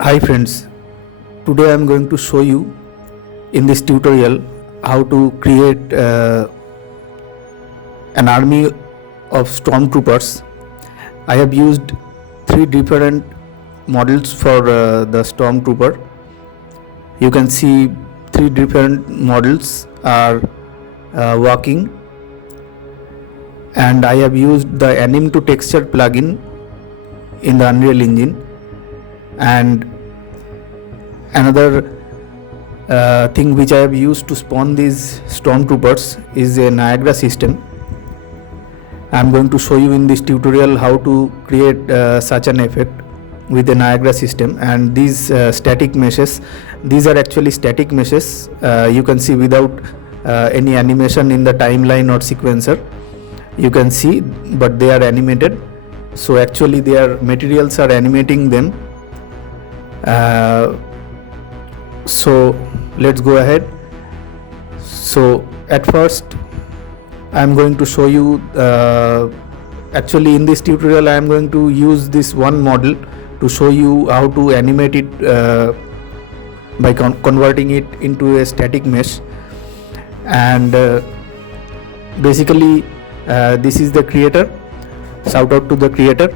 Hi friends, today I am going to show you in this tutorial how to create an army of Stormtroopers. I have used three different models for the Stormtrooper. You can see three different models are working, and I have used the AnimToTexture plugin in the Unreal Engine. And another thing which I have used to spawn these Stormtroopers is a Niagara system. I am going to show you in this tutorial how to create such an effect with a Niagara system. And these static meshes, these are actually static meshes. You can see without any animation in the timeline or sequencer. You can see, but they are animated. So actually their materials are animating them. So let's go ahead. So at first I am going to show you actually in this tutorial I am going to use this one model to show you how to animate it by converting it into a static mesh. And basically this is the creator. Shout out to the creator.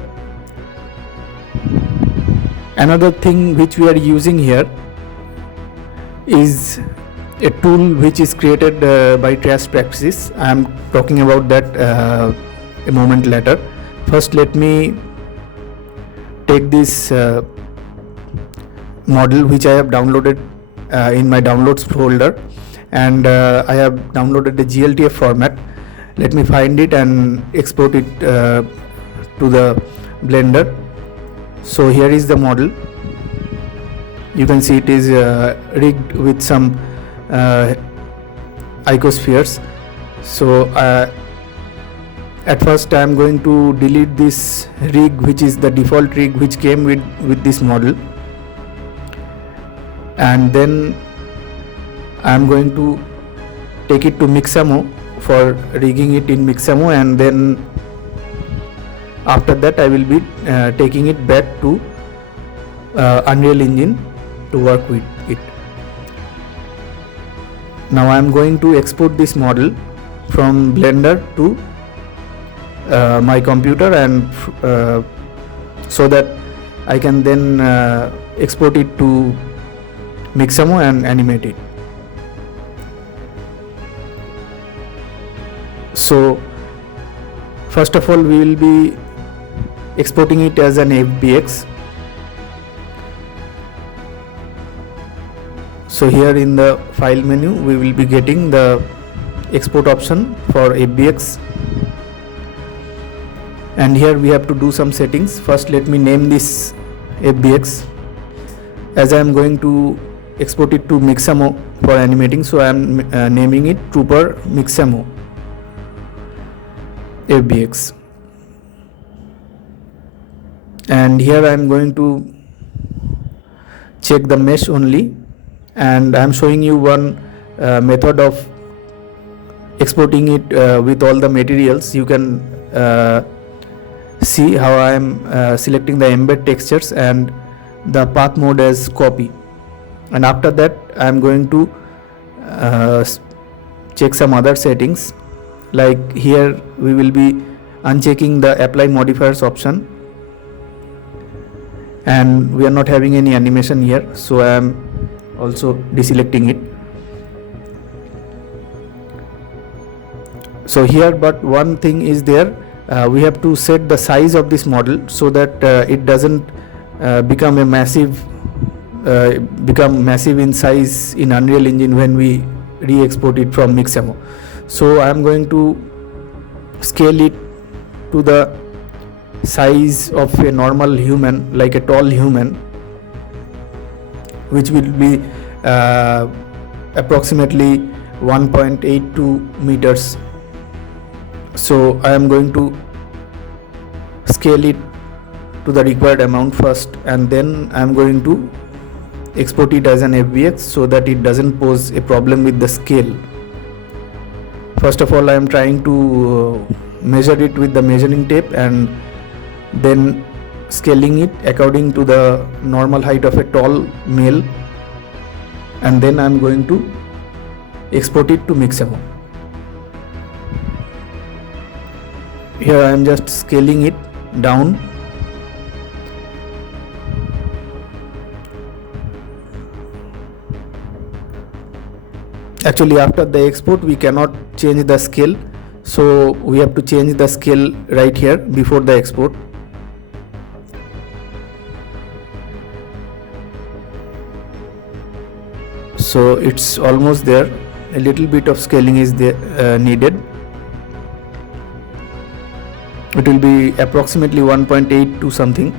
Another thing which we are using here is a tool which is created by Trash Practices. I am talking about that a moment later. First let me take this model which I have downloaded in my downloads folder, and I have downloaded the GLTF format. Let me find it and export it to the Blender. So here is the model. You can see it is rigged with some icospheres. So at first I am going to delete this rig, which is the default rig which came with this model, and then I am going to take it to Mixamo for rigging it in Mixamo, and then after that I will be taking it back to Unreal Engine to work with it. Now I am going to export this model from Blender to my computer, and so that I can then export it to Mixamo and animate it. So first of all we will be exporting it as an FBX. So here in the file menu we will be getting the export option for FBX, and here we have to do some settings. First let me name this FBX, as I am going to export it to Mixamo for animating, so I am naming it Trooper Mixamo FBX. And here I am going to check the mesh only, and I am showing you one method of exporting it with all the materials. You can see how I am selecting the embed textures and the path mode as copy, and after that I am going to check some other settings. Like here we will be unchecking the apply modifiers option, and we are not having any animation here, so I am also deselecting it. So here, but one thing is there, we have to set the size of this model so that it doesn't become massive in size in Unreal Engine when we re-export it from Mixamo. So I am going to scale it to the size of a normal human, like a tall human, which will be approximately 1.82 meters. So I am going to scale it to the required amount first, and then I am going to export it as an FBX so that it doesn't pose a problem with the scale. First of all I am trying to measure it with the measuring tape, and then scaling it according to the normal height of a tall male, and then I'm going to export it to Mixamo. Here I am just scaling it down. Actually, after the export we cannot change the scale, so we have to change the scale right here before the export. So it's almost there. A little bit of scaling is there, needed. It will be approximately 1.8 to something.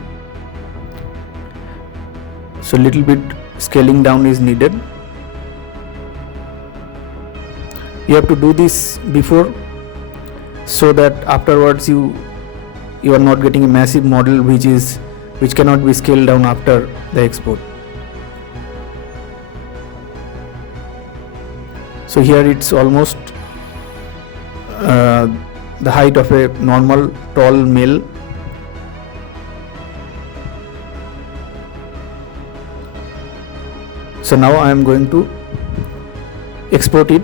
So little bit scaling down is needed. You have to do this before, so that afterwards you are not getting a massive model which cannot be scaled down after the export. So here it's almost the height of a normal tall male. So now I am going to export it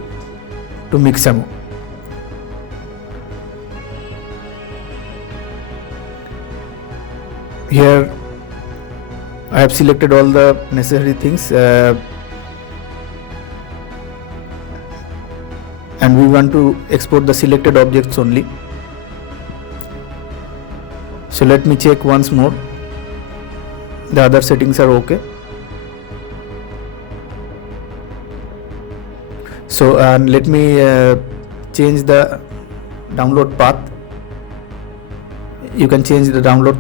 to Mixamo. Here I have selected all the necessary things, and we want to export the selected objects only. So let me check once more. The other settings are okay. So let me change the download path. You can change the download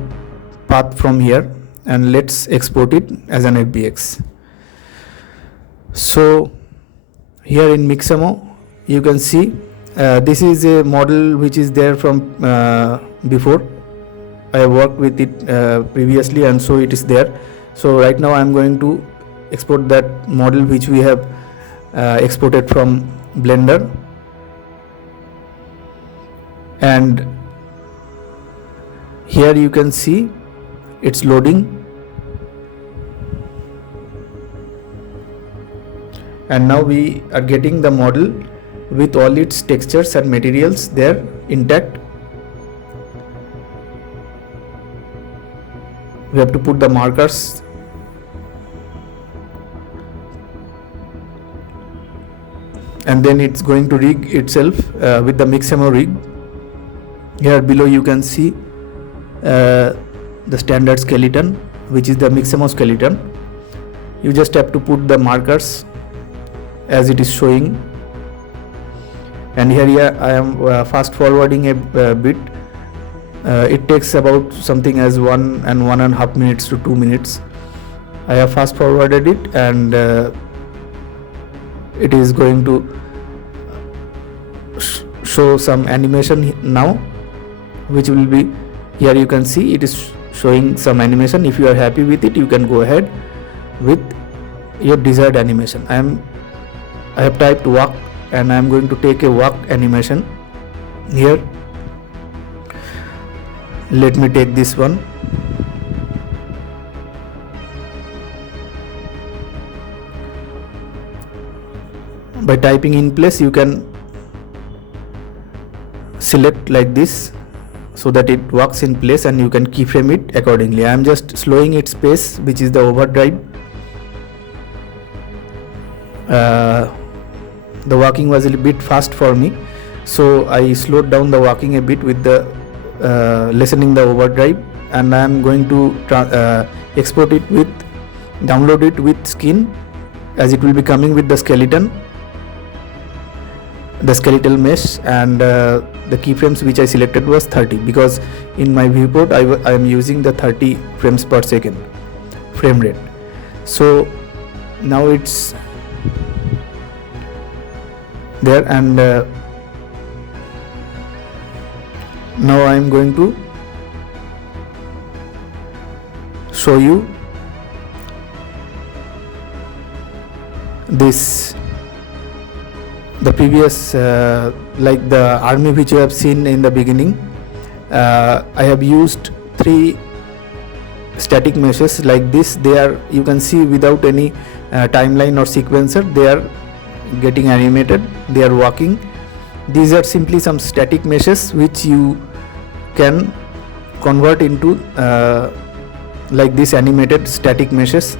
path from here, and let's export it as an FBX. So here in Mixamo you can see this is a model which is there from before. I worked with it previously, and so it is there. So right now I am going to export that model which we have exported from Blender, and here you can see it's loading, and now we are getting the model with all its textures and materials there intact. We have to put the markers. And then it's going to rig itself with the Mixamo rig. Here below you can see the standard skeleton, which is the Mixamo skeleton. You just have to put the markers as it is showing. And here I am fast forwarding a bit. It takes about something as 1.5 minutes to 2 minutes. I have fast forwarded it, and it is going to show some animation now, which will be here. You can see it is showing some animation. If you are happy with it, you can go ahead with your desired animation. I have typed walk, and I am going to take a walk animation here. Let me take this one. By typing in place, you can select like this so that it walks in place, and you can keyframe it accordingly. I am just slowing its pace, which is the overdrive. The walking was a little bit fast for me, so I slowed down the walking a bit with the lessening the overdrive, and I am going to export it with, download it with skin, as it will be coming with the skeleton, the skeletal mesh, and the keyframes which I selected was 30, because in my viewport I am using the 30 frames per second frame rate. So now it's there, and now I am going to show you this, the previous like the army which you have seen in the beginning. I have used 3 static meshes like this. They are, you can see, without any timeline or sequencer, they are getting animated, they are walking. These are simply some static meshes which you can convert into like this animated static meshes.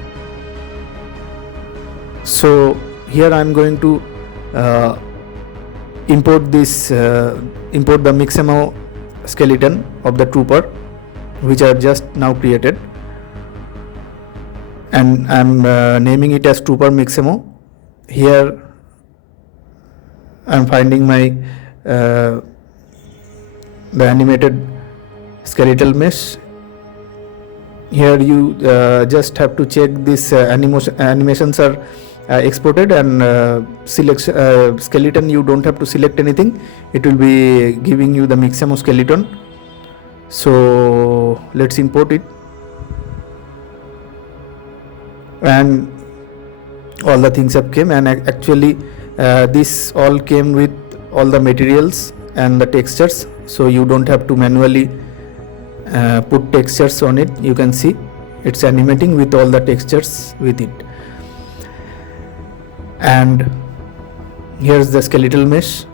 So here I am going to import the Mixamo skeleton of the trooper, which I have just now created, and I am naming it as Trooper Mixamo. Here I am finding my the animated skeletal mesh. Here you just have to check this animations are exported, and select skeleton. You don't have to select anything. It will be giving you the Mixamo skeleton. So let's import it, and all the things have came, and actually this all came with all the materials and the textures, so you don't have to manually put textures on it. You can see it's animating with all the textures with it. And here's the skeletal mesh.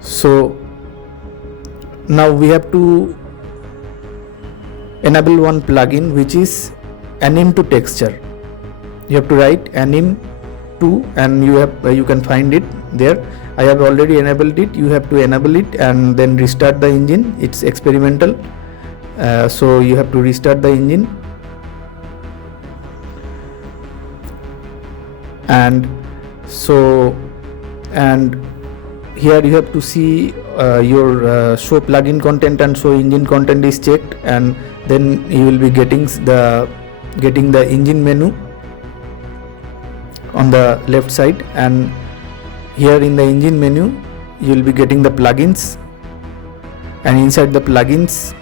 So now we have to enable one plugin, which is AnimToTexture. You have to write anim2, and you can find it there. I have already enabled it. You have to enable it and then restart the engine. It's experimental, so you have to restart the engine. And here you have to see your show plugin content and show engine content is checked, and then you will be getting the engine menu on the left side, and here in the engine menu you will be getting the plugins, and inside the plugins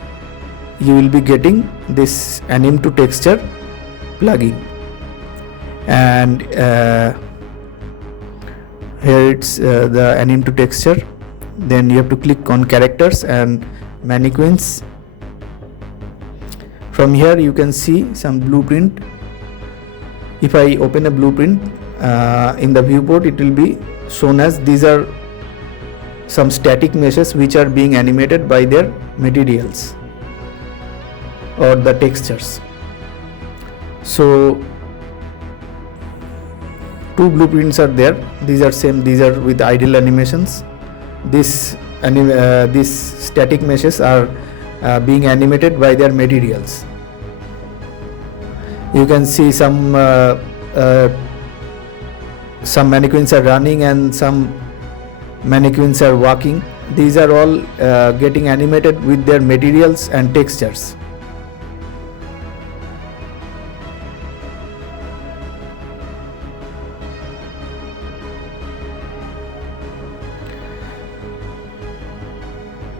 you will be getting this AnimToTexture plugin. And here it's the AnimToTexture. Then you have to click on characters and mannequins. From here you can see some blueprint. If I open a blueprint in the viewport, it will be shown as these are some static meshes which are being animated by their materials or the textures. So two blueprints are there. These are same. These are with idle animations. These static meshes are being animated by their materials. You can see some mannequins are running and some mannequins are walking. These are all getting animated with their materials and textures.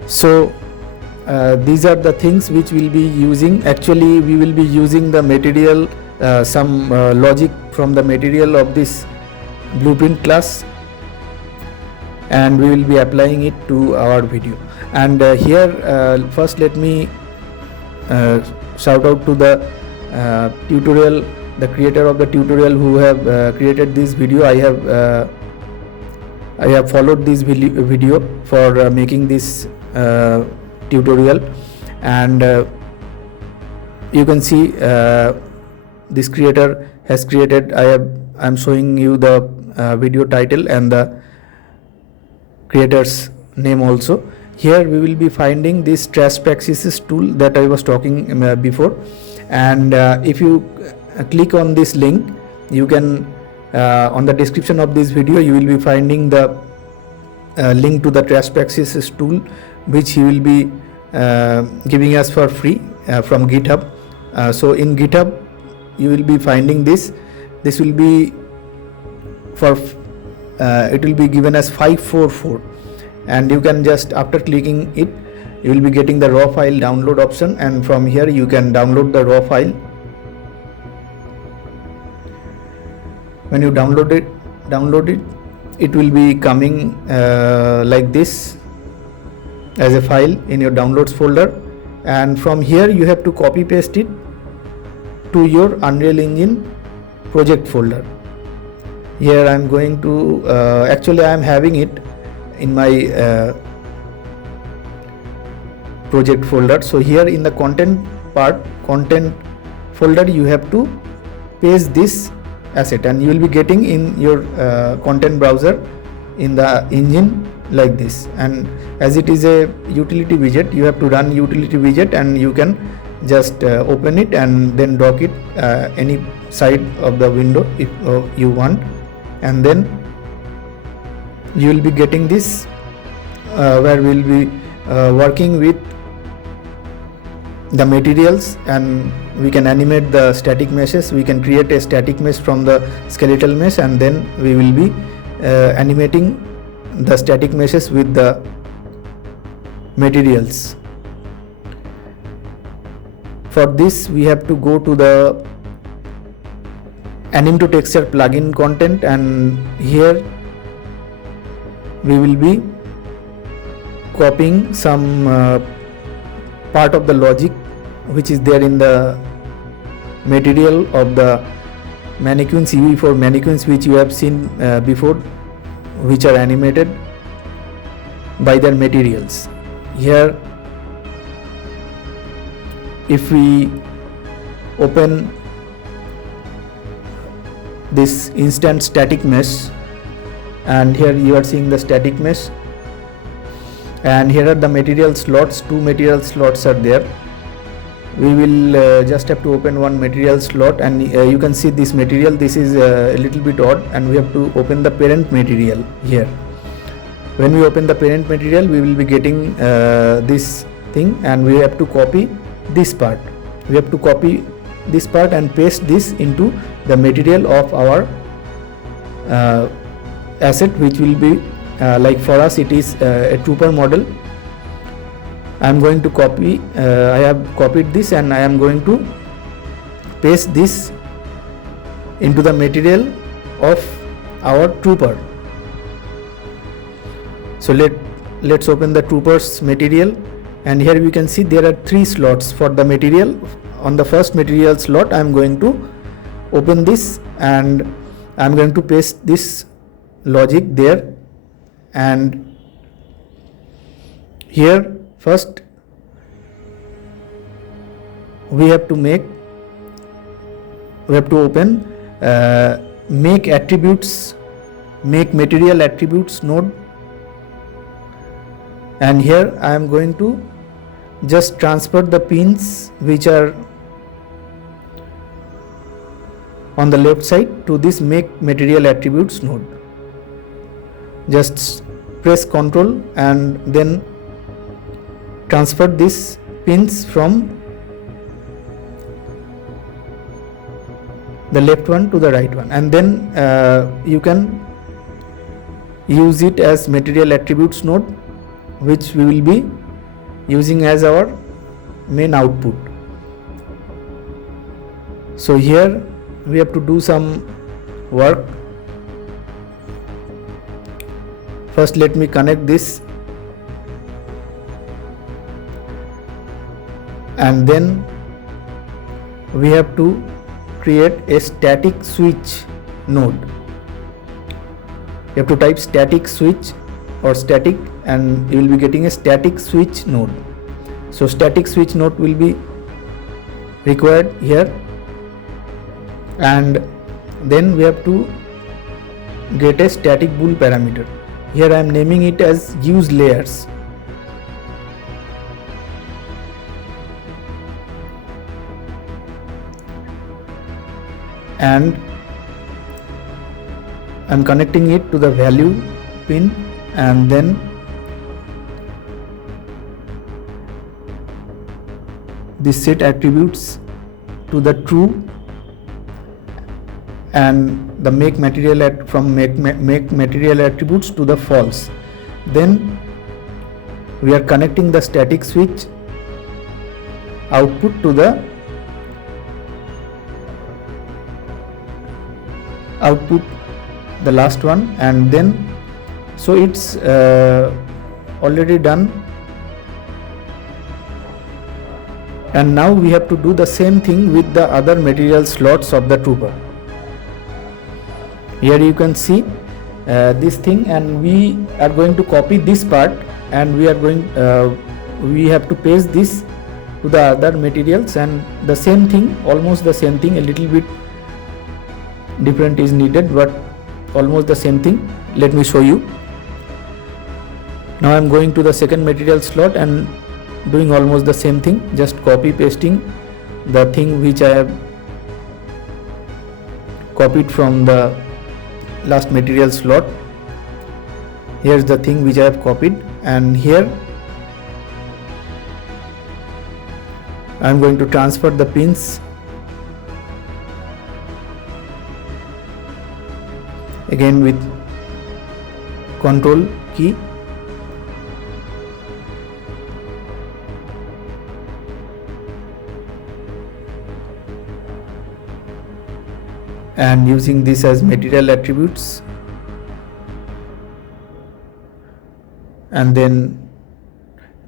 So these are the things which we'll be using. Actually we will be using the material, some logic from the material of this blueprint class, and we will be applying it to our video. And here first let me shout out to the tutorial, the creator of the tutorial who have created this video. I have followed this video for making this tutorial, and you can see this creator has created. I'm showing you the video title and the creator's name also. Here we will be finding this trash practices tool that I was talking before, and if you click on this link, you can on the description of this video you will be finding the link to the trash practices tool, which he will be giving us for free from GitHub. So in GitHub you will be finding this will be for it will be given as 544, and you can just, after clicking it, you will be getting the raw file download option, and from here you can download the raw file. When you download it, it will be coming like this. as a file in your downloads folder, and from here you have to copy paste it to your Unreal Engine project folder. Here I am going to actually I am having it in my project folder. So here in the content folder you have to paste this asset, and you will be getting in your content browser in the engine like this. And as it is a utility widget, you have to run utility widget, and you can just open it and then dock it any side of the window if you want, and then you will be getting this where we will be working with the materials, and we can animate the static meshes. We can create a static mesh from the skeletal mesh, and then we will be animating the static meshes with the materials. For this we have to go to the AnimToTexture plugin content, and here we will be copying some part of the logic which is there in the material of the mannequins, EV4 mannequins, which you have seen before, which are animated by their materials. Here if we open this instant static mesh, and here you are seeing the static mesh, and here are the material slots. 2 material slots are there. We will just have to open one material slot, and you can see this material. This is a little bit odd, and we have to open the parent material here. When we open the parent material, we will be getting this thing, and we have to copy this part. We have to copy this part and paste this into the material of our asset, which will be like for us it is a trooper model. I am going to copy, I have copied this, and I am going to paste this into the material of our trooper. So let's open the trooper's material, and here we can see there are 3 slots for the material. On the first material slot I am going to open this, and I am going to paste this logic there. And here first we have to open make attributes, make material attributes node, and here I am going to just transfer the pins which are on the left side to this make material attributes node. Just press Ctrl and then transfer these pins from the left one to the right one, and then you can use it as material attributes node, which we will be using as our main output. So here we have to do some work. First let me connect this, and then we have to create a static switch node. You have to type static switch or static, and you will be getting a static switch node. So static switch node will be required here, and then we have to get a static bool parameter. Here I am naming it as use layers. And I am connecting it to the value pin, and then this set attributes to the true, and the make material from make material attributes to the false. Then we are connecting the static switch output to the output, the last one, and then so it's already done And now we have to do the same thing with the other material slots of the trooper. Here you can see this thing, and we are going to copy this part, and we have to paste this to the other materials, and the same thing, almost the same thing, a little bit different is needed, but almost the same thing. Let me show you. Now I am going to the second material slot and doing almost the same thing, just copy pasting the thing which I have copied from the last material slot. Here's the thing which I have copied, and here I am going to transfer the pins again with Control key. And using this as material attributes, and then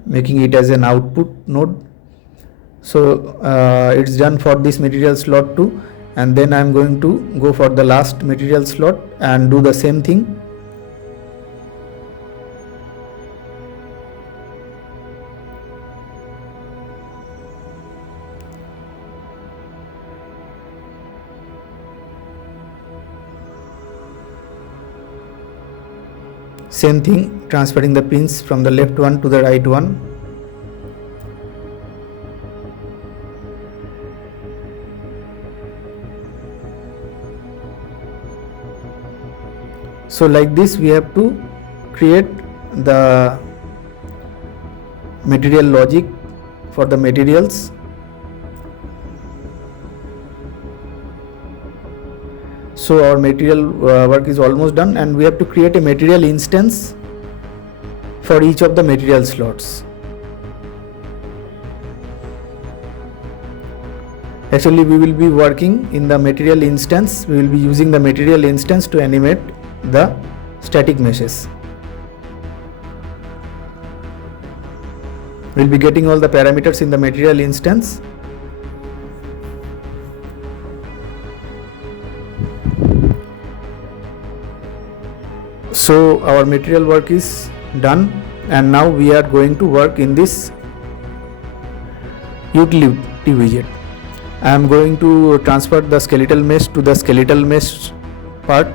making it as an output node. So it's done for this material slot too, and then I'm going to go for the last material slot and do the same thing. Same thing, transferring the pins from the left one to the right one. So like this we have to create the material logic for the materials. So our material work is almost done, and we have to create a material instance for each of the material slots. Actually, we will be working in the material instance. We will be using the material instance to animate the static meshes. We will be getting all the parameters in the material instance. So our material work is done, and now we are going to work in this utility widget. I am going to transfer the skeletal mesh to the skeletal mesh part,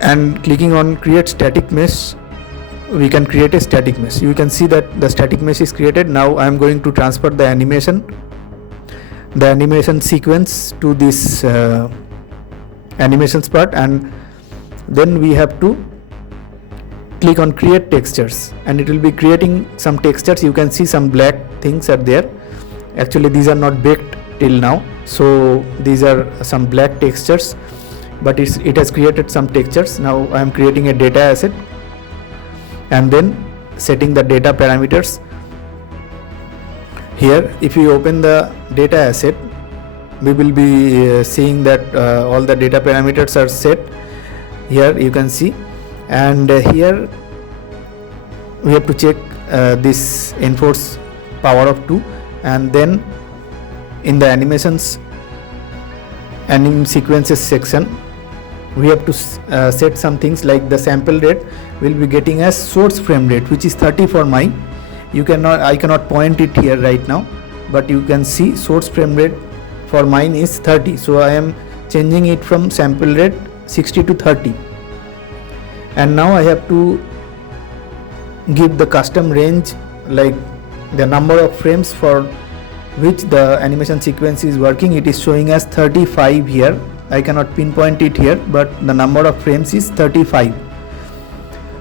and clicking on create static mesh, we can create a static mesh. You can see that the static mesh is created. Now I am going to transfer the animation sequence to this animations part, and then we have to click on create textures, and it will be creating some textures. You can see some black things are there. Actually these are not baked till now, so these are some black textures, but it has created some textures. Now I am creating a data asset and then setting the data parameters. Here if you open the data asset, we will be seeing that all the data parameters are set. Here you can see, and here we have to check this enforce power of 2, and then in the animations anim sequences section we have to set some things like the sample rate will be getting as source frame rate, which is 30 for mine. I cannot point it here right now, but you can see source frame rate for mine is 30, so I am changing it from sample rate 60 to 30. And now I have to give the custom range, like the number of frames for which the animation sequence is working. It is showing as 35 here. I cannot pinpoint it here, but the number of frames is 35.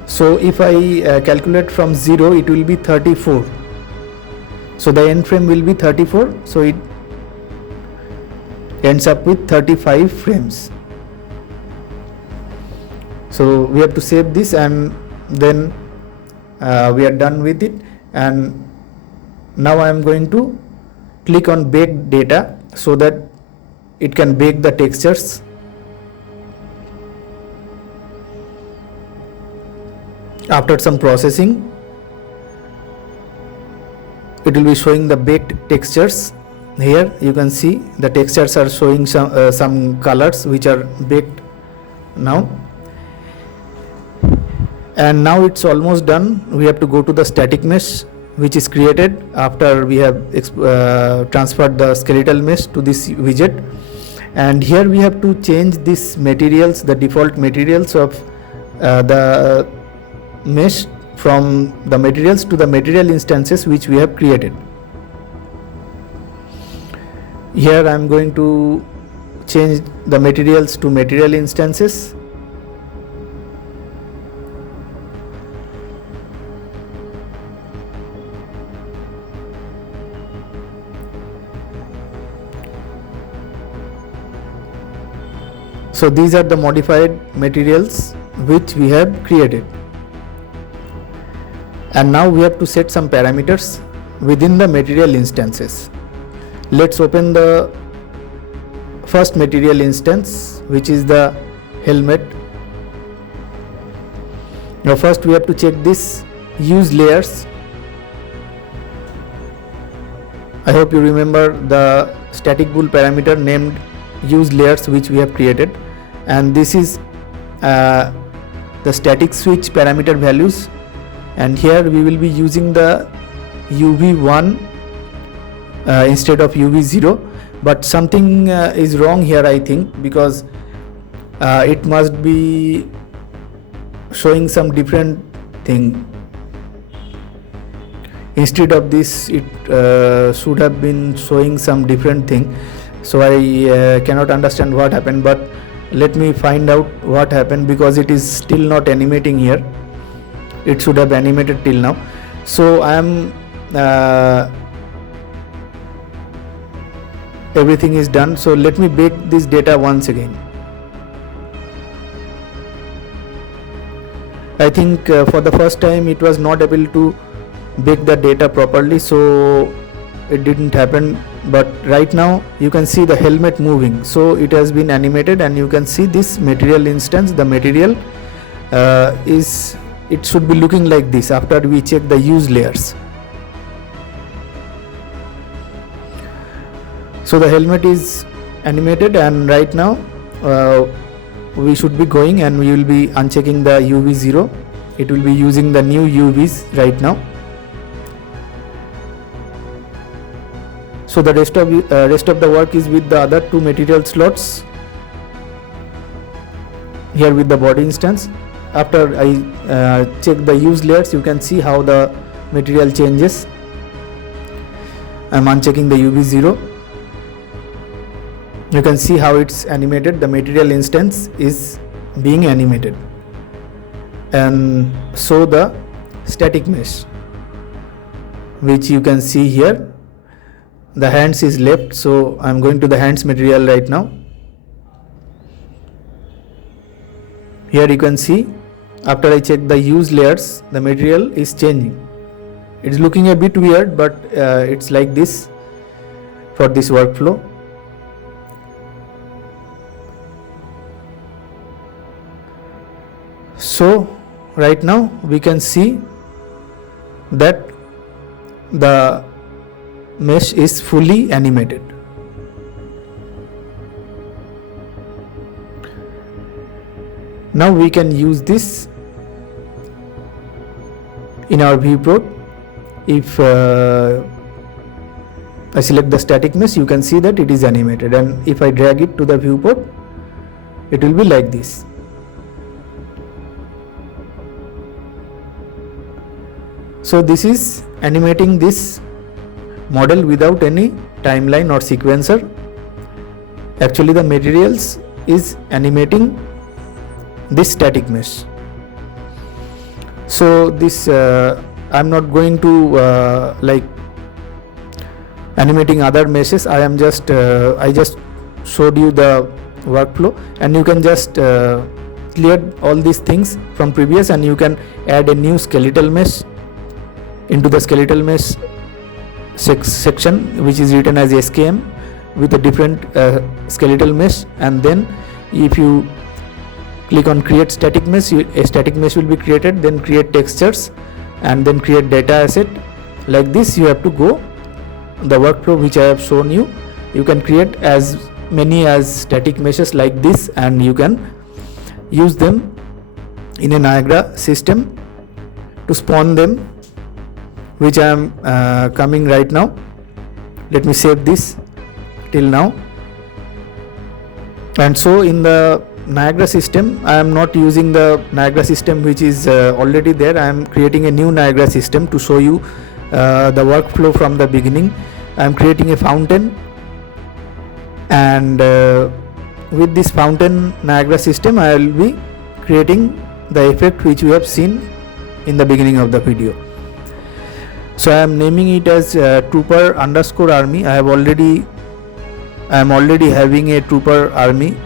So if I calculate from 0, it will be 34. So the end frame will be 34, so it ends up with 35 frames. So we have to save this, and then we are done with it. And now I am going to click on bake data so that it can bake the textures. After some processing, it will be showing the baked textures. Here you can see the textures are showing some colors which are baked now. And now it's almost done. We have to go to the static mesh which is created after we have transferred the skeletal mesh to this widget. And here we have to change this materials, the default materials of the mesh, from the materials to the material instances which we have created. Here I am going to change the materials to material instances. So these are the modified materials which we have created. And now we have to set some parameters within the material instances. Let's open the first material instance, which is the helmet. Now first we have to check this use layers. I hope you remember the static bool parameter named use layers which we have created, and this is the static switch parameter values, and here we will be using the UV1 instead of UV0, but something is wrong here, I think, because it must be showing some different thing. Instead of this, it should have been showing some different thing. So I cannot understand what happened, but let me find out what happened, because it is still not animating here. It should have animated till now. So I am everything is done. So let me bake this data once again. I think for the first time it was not able to bake the data properly, so it didn't happen. But right now you can see the helmet moving, so it has been animated, and you can see this material instance. The material it should be looking like this after we check the use layers. So the helmet is animated, and right now we should be going, and we will be unchecking the UV0. It will be using the new UVs right now. So the rest of the work is with the other two material slots here with the body instance. After I check the use layers, you can see how the material changes. I am unchecking the UV0. You can see how it's animated. The material instance is being animated. And so the static mesh, which you can see here, the hands is left, so I am going to the hands material right now. Here you can see, after I check the use layers, the material is changing. It's looking a bit weird, but it's like this for this workflow. So right now we can see that the mesh is fully animated. Now we can use this in our viewport. If I select the static mesh, you can see that it is animated, and if I drag it to the viewport, it will be like this. So this is animating this model without any timeline or sequencer. Actually the materials is animating this static mesh. So this I'm not going to like animating other meshes. I am just I just showed you the workflow, and you can just clear all these things from previous, and you can add a new skeletal mesh into the skeletal mesh section, which is written as SKM with a different skeletal mesh. And then if you click on create static mesh, a static mesh will be created. Then create textures, and then create data asset, like this you have to go the workflow which I have shown you. You can create as many as static meshes like this, and you can use them in a Niagara system to spawn them, which I am coming right now. Let me save this till now. And so in the Niagara system, I am not using the Niagara system which is already there. I am creating a new Niagara system to show you the workflow from the beginning. I am creating a fountain, and with this fountain Niagara system I will be creating the effect which we have seen in the beginning of the video. So I am naming it as trooper underscore army. I am already having a trooper army,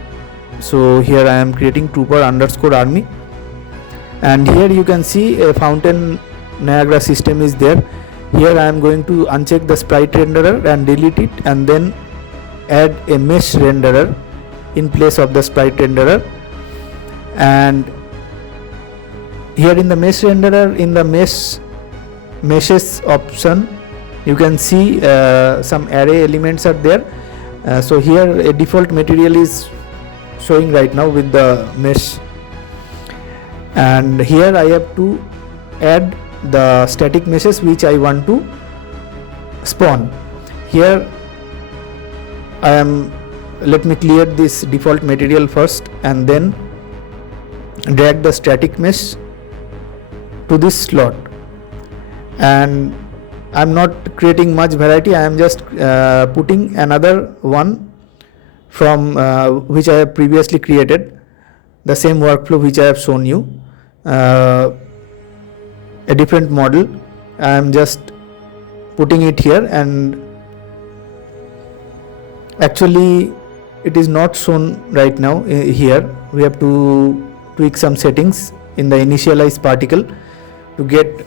so here I am creating trooper underscore army, and here you can see a fountain Niagara system is there. Here I am going to uncheck the sprite renderer and delete it, and then add a mesh renderer in place of the sprite renderer. And here in the mesh renderer, in the meshes option, you can see some array elements are there. So here a default material is showing right now with the mesh, and here I have to add the static meshes which I want to spawn. Here let me clear this default material first, and then drag the static mesh to this slot. And I am not creating much variety, I am just putting another one from which I have previously created, the same workflow which I have shown you, a different model. I am just putting it here, and actually it is not shown right now here. We have to tweak some settings in the initialize particle to get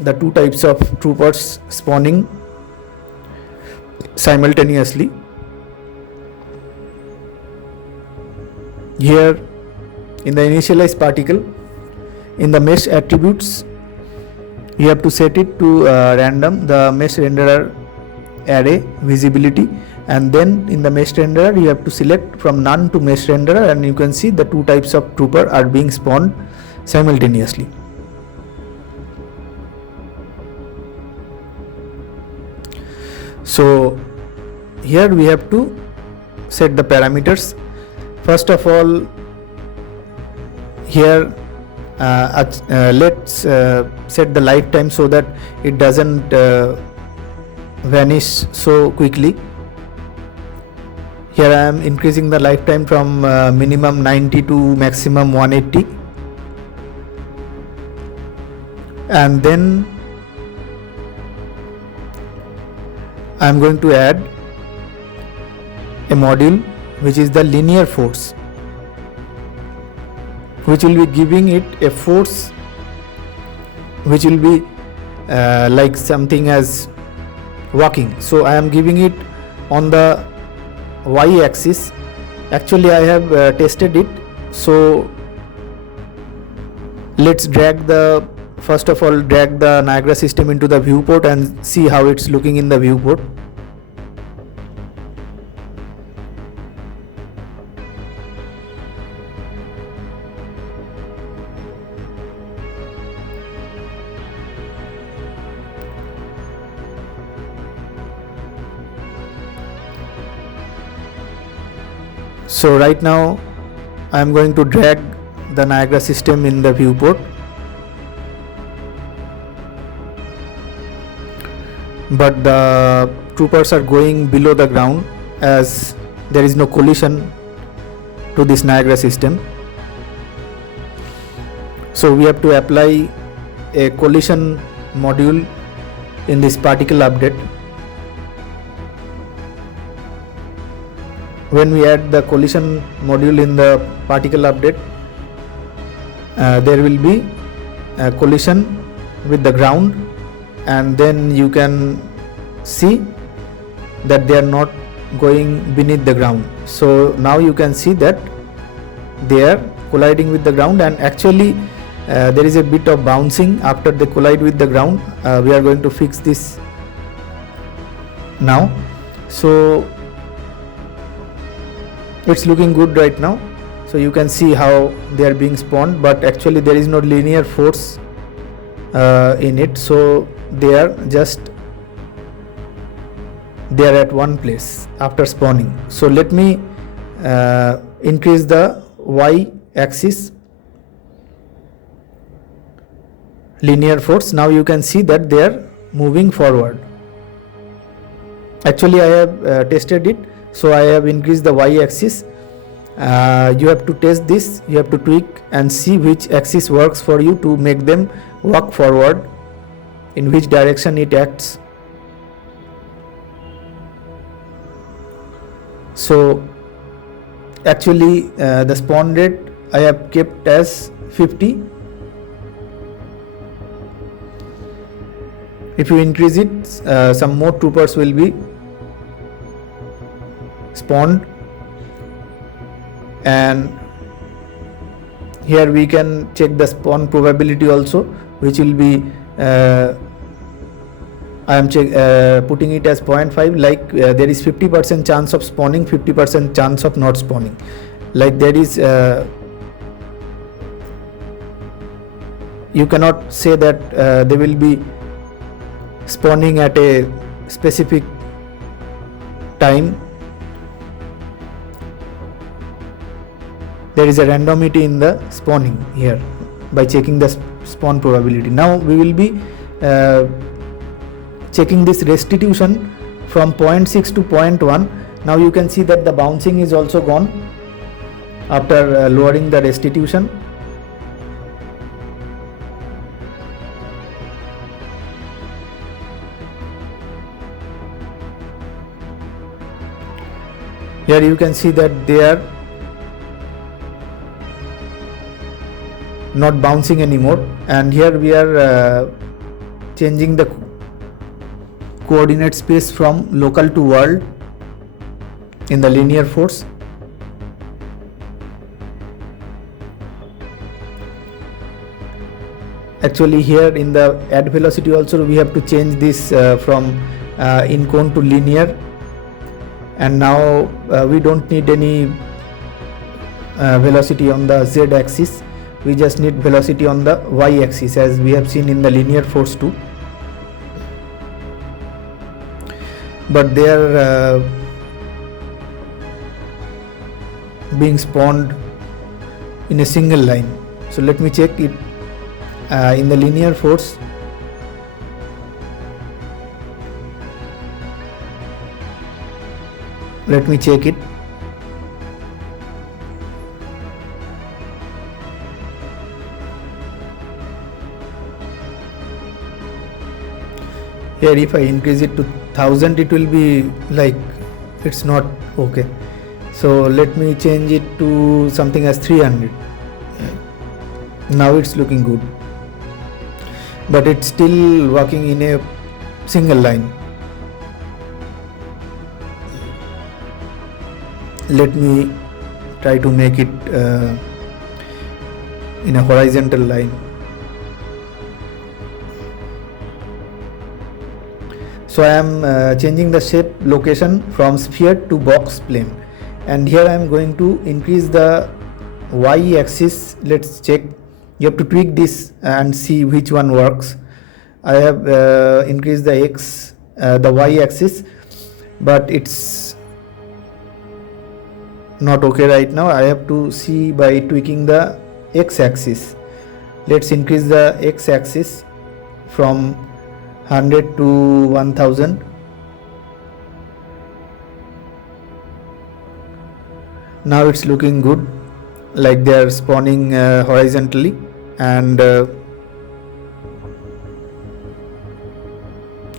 the two types of troopers spawning simultaneously. Here in the initialize particle, in the mesh attributes, you have to set it to random, the mesh renderer array visibility, and then in the mesh renderer you have to select from none to mesh renderer, and you can see the two types of trooper are being spawned simultaneously. So here we have to set the parameters. First of all, here let's set the lifetime so that it doesn't vanish so quickly. Here I am increasing the lifetime from minimum 90 to maximum 180, and then I am going to add a module which is the linear force, which will be giving it a force which will be like something as walking. So I am giving it on the y axis. Actually I have tested it, so let's first of all drag the Niagara system into the viewport and see how it's looking in the viewport. So right now I am going to drag the Niagara system in the viewport, but the troopers are going below the ground as there is no collision to this Niagara system. So we have to apply a collision module in this particle update. When we add the collision module in the particle update, there will be a collision with the ground, and then you can see that they are not going beneath the ground. So now you can see that they are colliding with the ground, and actually there is a bit of bouncing after they collide with the ground. We are going to fix this now. So it's looking good right now. So you can see how they are being spawned, but actually there is no linear force in it, so they are at one place after spawning. So let me increase the y axis linear force. Now you can see that they are moving forward. Actually I have tested it, so I have increased the y axis. You have to test this, you have to tweak and see which axis works for you to make them walk forward, in which direction it acts. So actually the spawn rate I have kept as 50. If you increase it, some more troopers will be spawned. And here we can check the spawn probability also, which will be I am putting it as 0.5, like there is 50% chance of spawning, 50% chance of not spawning. Like there is you cannot say that they will be spawning at a specific time. There is a randomity in the spawning here by checking the spawn probability. Now we will be checking this restitution from 0.6 to 0.1. Now you can see that the bouncing is also gone after lowering the restitution. Here you can see that they are not bouncing anymore, and here we are changing the coordinate space from local to world in the linear force. Actually here in the add velocity also we have to change this from in cone to linear, and now we don't need any velocity on the z axis. We just need velocity on the y axis, as we have seen in the linear force too. But they are being spawned in a single line. So let me check it in the linear force. Let me check it. Here if I increase it to 1000, it will be like it's not okay. So let me change it to something as 300. Now it's looking good, but it's still working in a single line. Let me try to make it in a horizontal line. So I am changing the shape location from sphere to box plane, and here I am going to increase the y axis. Let's check. You have to tweak this and see which one works. I have increased the y axis, but it's not okay right now. I have to see by tweaking the x axis. Let's increase the x axis from 100 to 1000. Now it's looking good, like they are spawning horizontally, and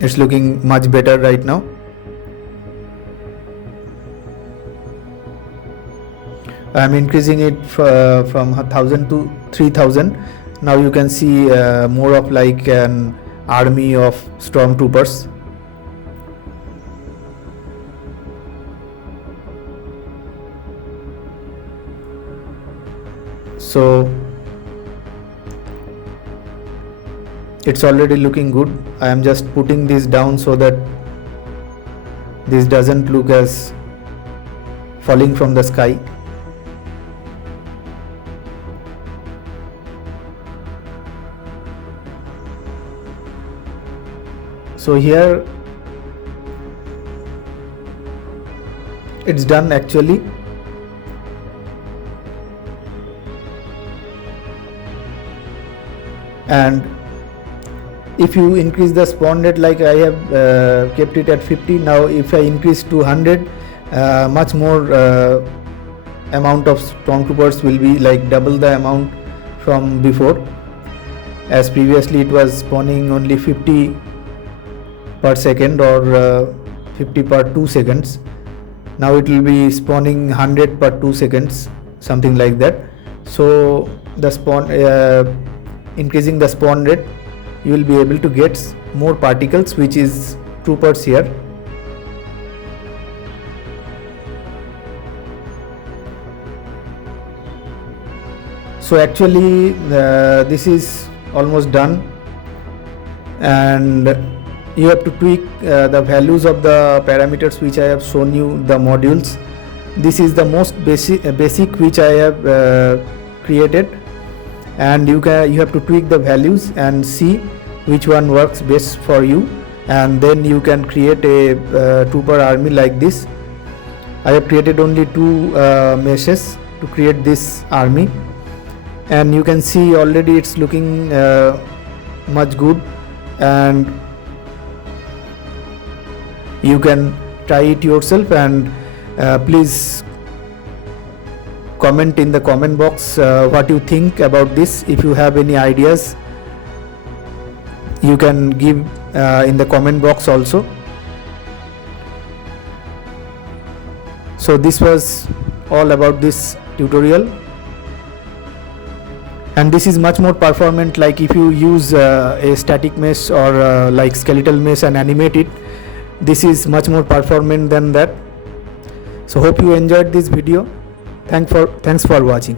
it's looking much better right now. I am increasing it from 1000 to 3000. Now you can see more of like an army of stormtroopers. So it's already looking good. I am just putting this down so that this doesn't look as falling from the sky. So here it's done actually. And if you increase the spawn rate, like I have kept it at 50, now if I increase to 100, much more amount of stormtroopers will be, like double the amount from before, as previously it was spawning only 50 per second or 50 per 2 seconds. Now it will be spawning 100 per 2 seconds, something like that. So the spawn increasing the spawn rate, you will be able to get more particles, which is troopers here. So actually this is almost done, and you have to tweak the values of the parameters which I have shown you, the modules. This is the most basic which I have created, and you have to tweak the values and see which one works best for you, and then you can create a trooper army like this. I have created only 2 meshes to create this army, and you can see already it's looking much good, and you can try it yourself. And please comment in the comment box what you think about this. If you have any ideas, you can give in the comment box also. So this was all about this tutorial, and this is much more performant. Like if you use a static mesh or like skeletal mesh and animate it, this is much more performant than that. So hope you enjoyed this video. Thanks for watching.